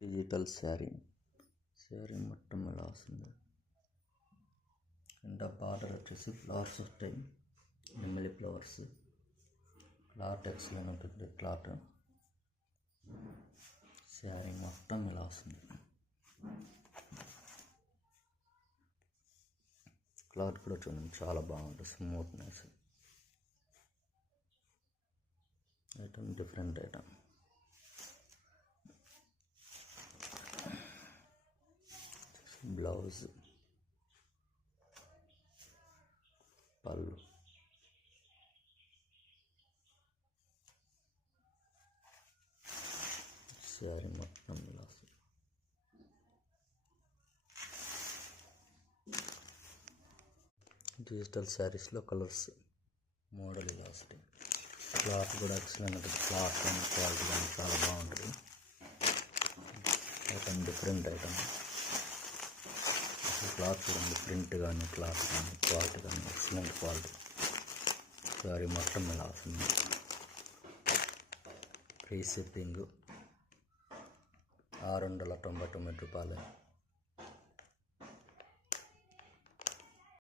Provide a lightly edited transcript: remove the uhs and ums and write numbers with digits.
Digital sari మొత్తం ఇలా వస్తుంది. కింద బార్డర్ వచ్చేసి ఫ్లవర్స్ వస్తాయి, నెమలి ఫ్లవర్స్. క్లాత్ ఎక్సలెంట్ ఉంటుంది. క్లాత్ శారీ మొత్తం ఇలా వస్తుంది. క్లాత్ కూడా చూడండి, చాలా బాగుంటుంది, smoothness. Item different item. Blouse, పళ్ళు, శారీ మొత్తం ఇలా వస్తుంది. డిజిటల్ శారీస్లో కలర్స్ మోడల్ ఇలా వస్తాయి. క్లాత్ కూడా ఎక్సలెంట్ ఉంటుంది. క్లాత్ కానీ క్వాలిటీ కానీ చాలా బాగుంటుంది. Item different item. క్లాత్ చూడండి, ప్రింట్ కానీ క్లాత్ కానీ క్వాలిటీ కానీ ఎక్సలెంట్ క్వాలిటీ. శారీ మొత్తం ఇలా వస్తుంది. ఫ్రీ షిప్పింగ్, 699 రూపాయలు.